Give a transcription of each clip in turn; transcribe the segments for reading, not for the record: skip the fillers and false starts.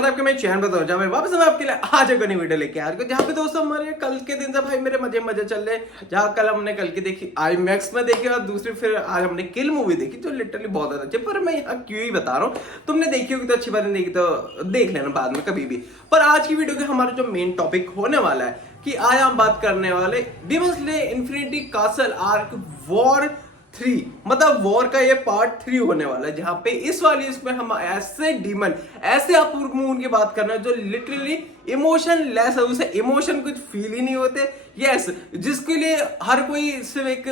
स्वागत है आपके मेरे चैनल पर। जहाँ मैं वापस मैं आपके लिए आज एक नई वीडियो लेके आ जहाँ पे दोस्तों हमारे कल के दिन से भाई मेरे मजे मजे चल रहे। जहाँ कल हमने कल की देखी IMAX में देखी और दूसरी फिर आज हमने किल मूवी देखी जो लिटरली बहुत ज्यादा अच्छी। पर मैं यहाँ क्यों ही बता रहा हूँ, तुमने देखी होगी तो अच्छी बात, नहीं देखी तो देख लेना बाद में कभी भी। पर आज की वीडियो के हमारा जो मेन टॉपिक होने वाला है कि आज हम बात करने वाले demon slayer infinity castle arc war 3, मतलब वॉर का ये पार्ट 3 होने वाला है। जहां पे इस वाली इसमें हम ऐसे डीमन, ऐसे अपूर्व मून की बात कर रहे हैं जो लिटरली इमोशन लेस है, उसे इमोशन कुछ फील ही नहीं होते। यस, जिसके लिए हर कोई सिर्फ एक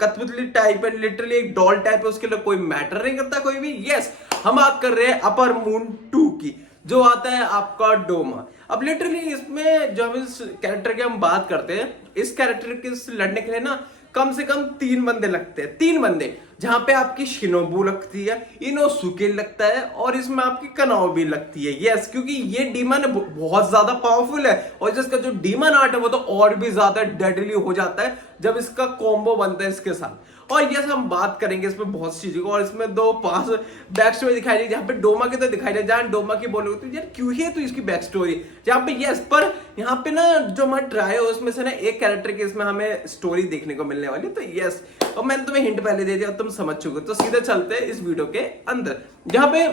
कठपुतली टाइप है, लिटरली एक डॉल टाइप है, उसके लिए कोई मैटर नहीं करता कोई भी। यस, हम बात कर रहे हैं अपर मून 2 की, जो आता है आपका डोमा। अब लिटरली इसमें जो हम इस कैरेक्टर की हम बात करते हैं, इस कैरेक्टर के लड़ने के लिए ना कम से कम 3 बंदे लगते हैं, 3 बंदे। जहां पे आपकी शिनोबू लगती है, इनोसुके लगता है और इसमें आपकी कनाओ भी लगती है। यस, क्योंकि ये डीमन बहुत ज्यादा पावरफुल है और जिसका जो डीमन आर्ट है वो तो और भी ज्यादा डेडली हो जाता है जब इसका कॉम्बो बनता है इसके साथ। और यस, हम बात करेंगे इसमें बहुत सी चीजों को। और इसमें 2 पास बैक स्टोरी दिखाई जाएगी, जहाँ पे डोमा की तो दिखाई जाए, जहाँ डोमा की बोले होती है यार क्यों ही है तो इसकी बैक स्टोरी जहाँ पे। यस, पर यहाँ पे ना जो हमारा ट्राई है उसमें से ना एक कैरेक्टर की इसमें हमें स्टोरी देखने को मिलने वाली है। तो यस, और मैंने तुम्हें हिंट पहले दे दिया, तुम समझ चुके। तो सीधे चलते हैं इस वीडियो के अंदर, जहाँ पे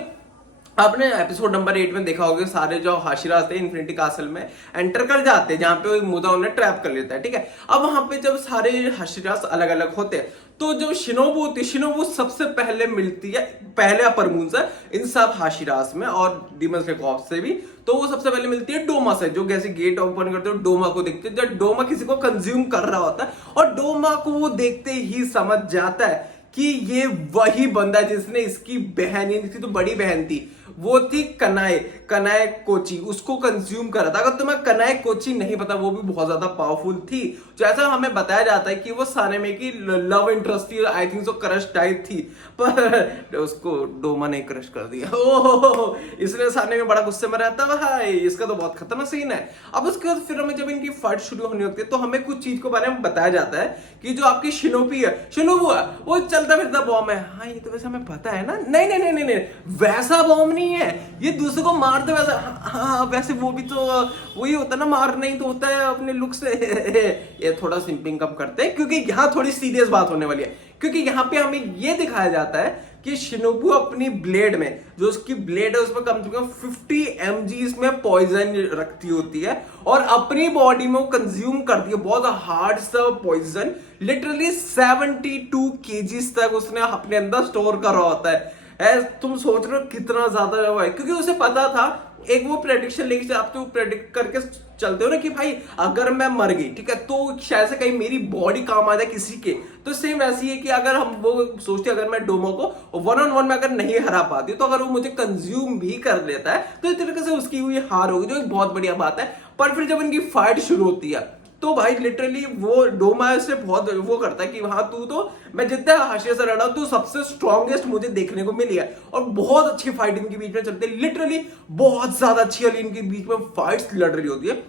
आपने एपिसोड नंबर 8 में देखा होगा सारे जो हाशिरास थे इन्फिनिटी कासल में एंटर कर जाते हैं, जहां पे मुदा उन्हें ट्रैप कर लेता है। ठीक है, अब वहां पे जब सारे हाशिरास अलग अलग होते हैं तो जो शिनोबू होती है, शिनोबू सबसे पहले मिलती है पहले अपर मून से इन सब हाशिरास में और डीमन के कॉप्स से भी। तो वो सबसे पहले मिलती है डोमा से, जो जैसे गेट ओपन करते हो डोमा को देखते हैं। जब डोमा किसी को कंज्यूम कर रहा होता है और डोमा को वो देखते ही समझ जाता है कि ये वही बंदा जिसने इसकी बहन, इसकी तो बड़ी बहन थी, वो थी कनाए कोची, उसको कंज्यूम करा था। अगर तुम्हें कनाए कोची नहीं पता, वो भी बहुत ज्यादा पावरफुल थी। जैसा हमें बताया जाता है कि वो साने में की लव इंटरेस्ट थी, I think so crush type थी, पर उसको डोमा ने क्रश कर दिया। ओह, इसलिए साने में बड़ा गुस्से में रहता है भाई, इसका तो बहुत खतरनाक सीन है। अब उसके बाद फिर हमें जब इनकी फाइट शुरू होनी होती है तो हमें कुछ चीज के बारे में बताया जाता है कि जो आपकी शिनोबू है वो चलता फिरता बॉम्ब है। हाँ, ये तो वैसे हमें पता है ना। नहीं, वैसा बॉम्ब नहीं है, ये दूसरे को मारते वैसा। हाँ, वैसे वो भी तो वही होता है ना, मारना ही तो होता है अपने लुक से। ये थोड़ा सिंपिंग कम करते हैं क्योंकि यहाँ थोड़ी सीरियस बात होने वाली है। क्योंकि यहाँ पे हमें ये दिखाया जाता है कि शिनोबू अपनी ब्लेड में, जो उसकी ब्लेड है उसमें कम से कम 50 mg इसमें पॉइजन रखती होती है और अपनी बॉडी में वो कंज्यूम करती है बहुत हार्ड सा पॉइजन। लिटरली 72 kg तक उसने अपने अंदर स्टोर करा होता है। तुम सोच रहे हो कितना ज्यादा हुआ है, क्योंकि उसे पता था, एक वो प्रेडिक्शन लेके आप तो प्रेडिक्ट करके चलते हो ना कि भाई अगर मैं मर गई, ठीक है, तो शायद से कहीं मेरी बॉडी काम आ जाए किसी के। तो सेम ऐसी है कि अगर हम वो सोचते अगर मैं डोमो को 1-on-1 में अगर नहीं हरा पाती तो अगर वो मुझे कंज्यूम भी कर लेता है तो इस तरीके से उसकी हुई हार होगी, जो एक बहुत बढ़िया बात है। पर फिर जब इनकी फाइट शुरू होती है तो भाई लिटरली वो डोमा से बहुत वो करता है कि हाँ तू तो, मैं जितना हाशिया से लड़ा तू सबसे स्ट्रॉन्गेस्ट मुझे देखने को मिली है। और बहुत अच्छी फाइट इनके बीच में चलती है, लिटरली बहुत ज्यादा अच्छी इनके बीच में फाइट्स लड़ रही होती है।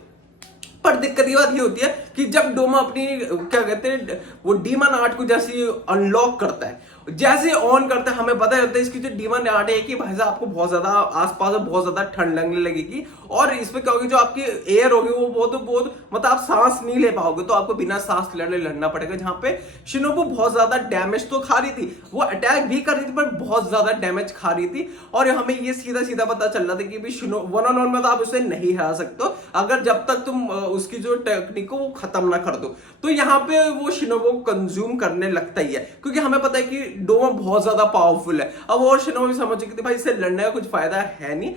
पर दिक्कत ये बात ये होती है कि जब डोमा अपनी क्या कहते हैं वो डीमन आर्ट को जैसे अनलॉक करता है, जैसे ऑन करता है, हमें पता होता है इसकी जो डीमन आर्ट है कि भाई साहब आपको बहुत ज्यादा आसपास बहुत ज्यादा ठंड लगने लगेगी और इसमें क्या होगी, जो आपकी एयर होगी वो बहुत मतलब आप सांस नहीं ले पाओगे, तो आपको बिना सांस लड़ना पड़ेगा। जहां पे शिनोबू बहुत ज्यादा डैमेज तो खा रही थी, वो अटैक भी कर रही थी पर बहुत ज्यादा डैमेज खा रही थी। और हमें ये सीधा पता चल रहा था कि भी 1-on-1 में तो आप उसे नहीं हरा सकते अगर जब तक तुम उसकी जो टेक्निक को वो खत्म ना कर दो। तो यहाँ पे वो शिनोबू को कंज्यूम करने लगता ही है, क्योंकि हमें पता है कि डोमा बहुत ज्यादा पावरफुल है। अब और शिनोबू भी समझ चुकी थी भाई इससे लड़ने का कुछ फायदा है नहीं,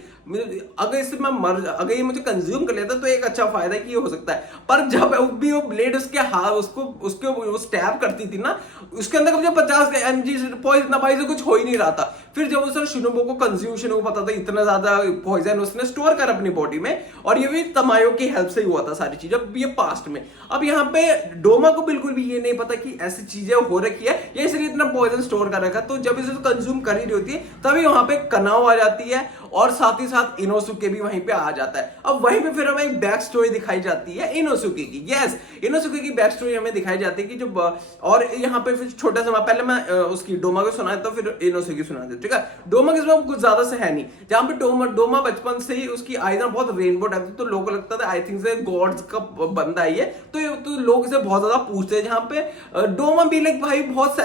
अगर इससे मैं अगर ये मुझे कंज्यूम कर लेता तो एक अच्छा फायदा कि हो सकता है। पर जब भी वो ब्लेड उसके हाथ उसको स्टैब करती थी ना, उसके अंदर मुझे 50 mg पॉइजन भाई से कुछ हो ही नहीं रहा था। फिर जब उसने शिनोबू को कंज्यूम पता था इतना ज्यादा पॉइजन उसने स्टोर कर अपनी बॉडी में, और ये भी तमायो की हेल्प से ही हुआ था सारी चीजें, ये पास्ट में। अब यहाँ पे डोमा को बिल्कुल भी ये नहीं पता कि ऐसी चीजें हो रखी है या इसलिए इतना पॉइजन स्टोर कर रखा। तो जब इसे कंज्यूम कर ही रही होती है तभी वहां पे कनाव आ जाती है और साथ ही साथ इनोसुके भी वहीं पे आ जाता है। अब वहीं पे फिर हमें एक बैक स्टोरी दिखाई जाती है इनोसुके की। यस, इनोसुके की बैक स्टोरी हमें दिखाई जाती है कि जो और यहाँ पे फिर छोटा सा पहले मैं उसकी डोमा को सुना देता हूँ, फिर इनोसुके सुना देता हूँ, ठीक है। डोमा के कुछ ज्यादा से है नहीं, जहाँ पे डोमा बचपन से ही उसकी आई ना बहुत रेनबो टाइप थी, तो लोगों को लगता था आई थिंक से गॉड्स का बंदा ही है, तो लोग इसे बहुत ज्यादा पूछते हैं। जहाँ पे डोमा भी लाइक भाई बहुत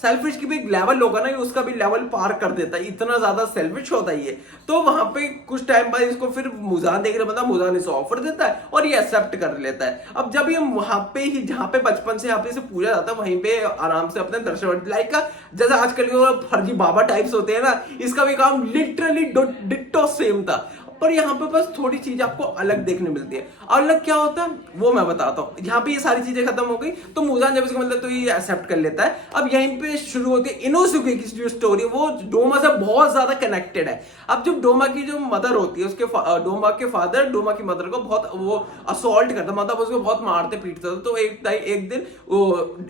सेल्फिश की भी एक लेवल होगा ना, उसका भी लेवल पार कर देता है, इतना ज्यादा सेल्फिश होता ही है। तो वहां पे कुछ टाइम बाद इसको फिर मुजान देख रहे बंदा, मुजान इसे ऑफर देता है और ये एक्सेप्ट कर लेता है। अब जब ये वहां पे ही जहां पे बचपन से यहाँ पे इसे पूजा जाता है, वहीं पे आराम से अपने दर्शन लाइक का जैसे आजकल के फर्जी बाबा टाइप्स होते हैं ना, इसका भी काम लिटरली डिट्टो सेम था। पर यहाँ पे बस थोड़ी चीज आपको अलग देखने मिलती है। अलग क्या होता है वो मैं बताता हूँ। यहाँ पे ये सारी चीजें खत्म हो गई तो मुजान जब इसको मिलता है तो ये एक्सेप्ट कर लेता है। अब यहीं पे शुरू होती है इनोसुके की जो स्टोरी, वो डोमा से बहुत ज्यादा कनेक्टेड है। अब जब डोमा की जो मदर होती है, उसके डोमा के फादर डोमा की मदर को बहुत वो असॉल्ट करता, मतलब उसको बहुत मारते पीटते। तो एक दिन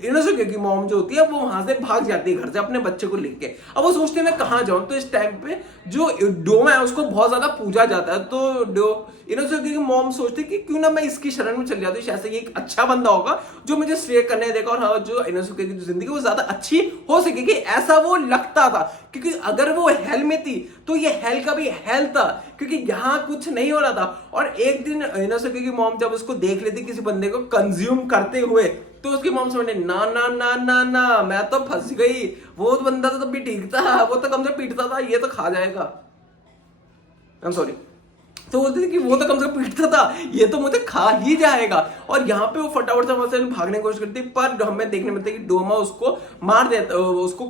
इनोसुके की मॉम जो होती है वो वहां से भाग जाती है घर से अपने बच्चे को लेके। अब वो सोचते हैं मैं कहाँ जाऊं, तो इस टाइम पे जो डोमा है उसको बहुत ज्यादा पूजा जाता है। तो इनोसुके की मॉम सोचती कि क्यों ना मैं इसकी शरण में चल जाती हूँ, शायद ये एक अच्छा बंदा होगा जो मुझे स्टे करने देगा और हाँ जो इनोसुके की जिंदगी वो ज्यादा अच्छी हो सकेगी, ऐसा वो लगता था। क्योंकि अगर वो हेल में थी तो ये हेल का भी हेल था, क्योंकि यहाँ कुछ नहीं हो रहा था। और एक दिन इनोसुके की मॉम जब उसको देख लेती किसी बंदे को कंज्यूम करते हुए, तो उसकी मॉम समझे ना ना ना ना ना मैं तो फंस गई, वो बंदा तो तब भी ठीक था, वो तो कम से पीटता था, ये तो खा जाएगा। I am sorry. तो बोलते थे कि वो तो कम से कम पीटता था, ये तो मुझे खा ही जाएगा। और यहाँ पे वो फटाफट से वहां से भागने की कोशिश करती है, पर हमें देखने मिलता है कि डोमा उसको मार देता, उसको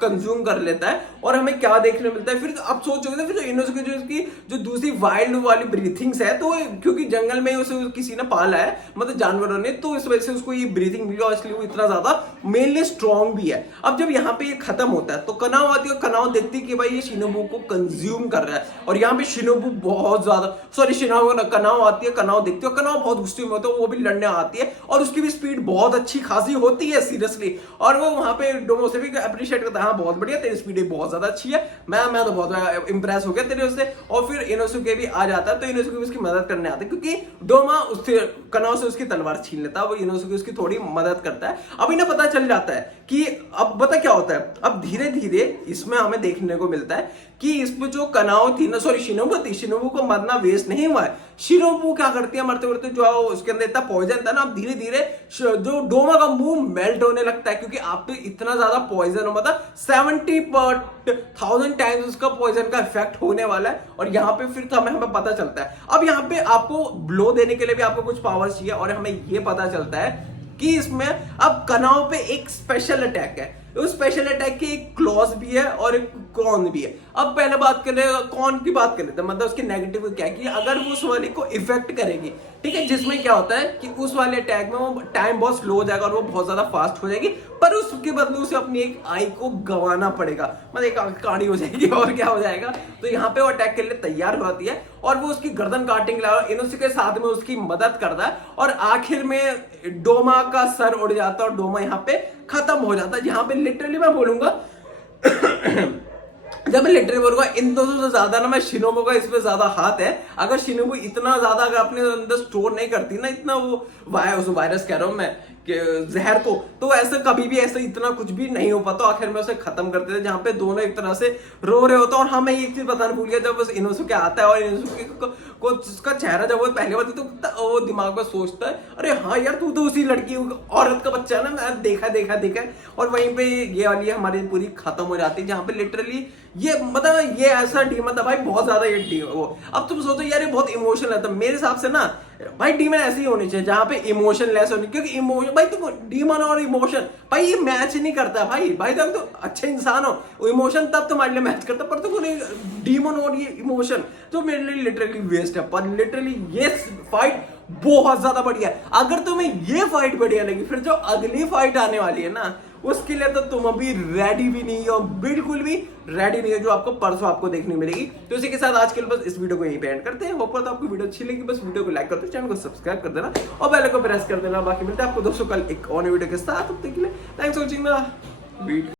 कंज्यूम कर लेता है। और हमें क्या देखने मिलता है फिर आप सोच चुके थे, फिर इनोसुके जो इसकी जो दूसरी वाइल्ड वाली ब्रीथिंग्स है, तो क्योंकि जंगल में उसे किसी ने पाला है, मतलब जानवरों ने, तो इस वजह से उसको ये ब्रीथिंग मिली और इसलिए वो इतना ज्यादा मेनली स्ट्रॉन्ग भी है। अब जब यहाँ पे ये खत्म होता है तो कनाओ आती है, कनाओ देखती है कि भाई ये शिनोबू को कंज्यूम कर रहा है। और यहाँ पे शिनोबू बहुत ज्यादा कनाओ आती है, कनाओ देखती है, कनाओ बहुत गुस्से में होता है, वो भी लड़ने आती है और उसकी भी स्पीड बहुत अच्छी खासी होती है सीरियसली। और वो वहां पे डोमो से भी अप्रिशिएट करता है, हाँ बहुत बढ़िया तेरी स्पीड बहुत ज्यादा अच्छी है, मैं तो बहुत इंप्रेस हो गया तेरे उससे। और फिर इनोसुके भी आ जाता है, तो इनोसुके भी उसकी मदद करने आता है, क्योंकि डोमा उससे कनाओ से उसकी तलवार छीन लेता है, वो इनोसुके उसकी थोड़ी मदद करता है। अब इन्हें पता चल जाता है कि अब पता क्या होता है, अब धीरे धीरे इसमें हमें देखने को मिलता है कि इसमें जो कनाओ थी ना, सॉरी शिनोबू थी, शिनोबू को मरना वेस्ट नहीं हुआ है। शिनोबू क्या करती है मरते मरते, जो उसके अंदर इतना पॉइजन था ना, अब धीरे धीरे जो डोमा का मुंह मेल्ट होने लगता है, क्योंकि आप पे इतना ज्यादा पॉइजन हो, मतलब 70,000 टाइम्स उसका पॉइजन का इफेक्ट होने वाला है। और यहाँ पे फिर हमें पता चलता है, अब यहाँ पे आपको ब्लो देने के लिए भी आपको कुछ पावर चाहिए, और हमें ये पता चलता है कि इसमें अब कनाओ पे एक स्पेशल अटैक है। उस स्पेशल अटैक की एक क्लॉज भी है और एक कॉन भी है। अब पहले बात करें कॉन की, बात करें तो मतलब उसके नेगेटिव क्या है कि अगर वो उस वाले को इफेक्ट करेगी, ठीक है, जिसमें क्या होता है कि उस वाले अटैक में वो टाइम बहुत स्लो हो जाएगा और वो बहुत ज्यादा फास्ट हो जाएगी, पर उसके बदले उसे अपनी एक आई को गंवाना पड़ेगा, मतलब एक आंख काड़ी हो जाएगी और क्या हो जाएगा। तो यहाँ पे वो अटैक के लिए तैयार हो जाती है और वो उसकी गर्दन काटने के लिए इनोसुके के साथ में उसकी मदद करता है, और आखिर में डोमा का सर उड़ जाता है और डोमा यहाँ पे खत्म हो जाता है। यहाँ पे लिटरली मैं बोलूंगा जब मैं लिटरली बोलूंगा इन दोनों से ज्यादा ना मैं शिनोबू का इसमें ज्यादा हाथ है। अगर शिनोबू इतना ज्यादा अगर अपने अंदर स्टोर नहीं करती ना, इतना वो वायरस कह रहा हूं मैं कि जहर, तो ऐसे कभी भी ऐसे इतना कुछ भी नहीं हो पाता। आखिर में उसे खत्म करते थे, जहां पे दोनों एक तरह से रो रहे होते। और हाँ मैं एक चीज बताना भूल गया, जब बस इनोसुके आता है और इनोसुके को उसका चेहरा जब वो पहली बार तो वो दिमाग में सोचता है अरे हाँ यार तू तो उसी लड़की औरत का बच्चा है ना, मैं देखा। और वहीं पे ये वाली हमारी पूरी खत्म हो जाती है, जहाँ पे लिटरली ये मतलब ये ऐसा डीमन था भाई, बहुत ज्यादा ये वो। अब तुम सोचो यार ये बहुत इमोशनल है, तो मेरे हिसाब से ना भाई डीमन ऐसे ही होनी चाहिए जहां पे इमोशन लेस होनी, क्योंकि इमोशन भाई तुम डीमन और इमोशन भाई ये मैच नहीं करता भाई तुम तो अच्छे इंसान हो, इमोशन तब तुम्हारे लिए मैच करता, पर तुम डीमन और ये इमोशन तो मेरे लिए लिटरली वेस्ट है। पर लिटरली ये फाइट बहुत ज्यादा बढ़िया है। अगर तुम्हें ये फाइट बढ़िया लगी, फिर जो अगली फाइट आने वाली है ना, उसके लिए तो तुम अभी रेडी भी नहीं हो, बिल्कुल भी रेडी नहीं हो, जो आपको परसों आपको देखने मिलेगी। तो इसी के साथ आज के लिए बस इस वीडियो को यहीं पे एंड करते हैं। होप तो आपको वीडियो अच्छी लगी, बस वीडियो को लाइक कर दो, चैनल को सब्सक्राइब कर देना और बेल को प्रेस कर देना। बाकी मिलते हैं आपको दोस्तों कल एक और वीडियो के साथ, तब तक के लिए thanks for watching the video.